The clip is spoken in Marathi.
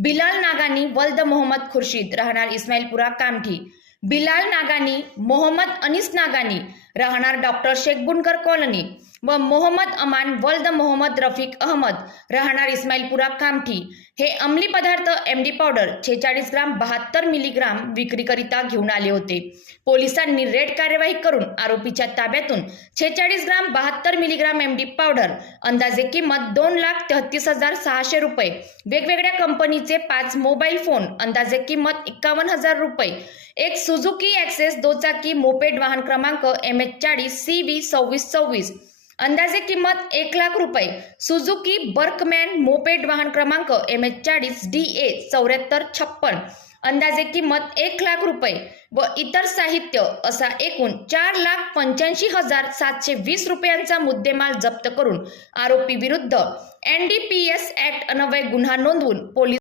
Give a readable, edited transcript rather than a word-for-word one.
बिलाल नागानी वल्द मोहम्मद खुर्शीद राहणार इस्माइलपुरा कामठी। बिलाल नागानी मोहम्मद अनीस नागानी राहणार डॉक्टर शेखबुनकर कॉलनी व मोहम्मद अमान वल्द मोहम्मद रफीक अहमद राहणार इस्माइलपुरा कामठी हे अंमली पदार्थ एमडी पावडर 46 ग्राम 72 मिलीग्राम विक्रीकरिता घेऊन आले होते। पोलिसांनी रेड कार्यवाही करून आरोपीच्या ताब्यातून 46 ग्राम 72 मिलीग्राम एमडी पावडर अंदाजे किंमत 2,33,600 रुपये, वेगवेगळ्या कंपनीचे 5 मोबाईल फोन अंदाजे किंमत 51,000 रुपये, एक सुझुकी ॲक्सेस दुचाकी मोपेड वाहन क्रमांक MH40 CV 2624 अंदाजे किंमत 1,00,000 रुपये, सुझुकी बर्कमॅन मोपेड वाहन क्रमांक MH40 DA 7456 अंदाजे किंमत 1,00,000 रुपये व इतर साहित्य असा एकूण 4,85,720 रुपयांचा मुद्देमाल जप्त करून आरोपी विरुद्ध NDPS ॲक्ट अन्वये गुन्हा नोंदवून पोलीस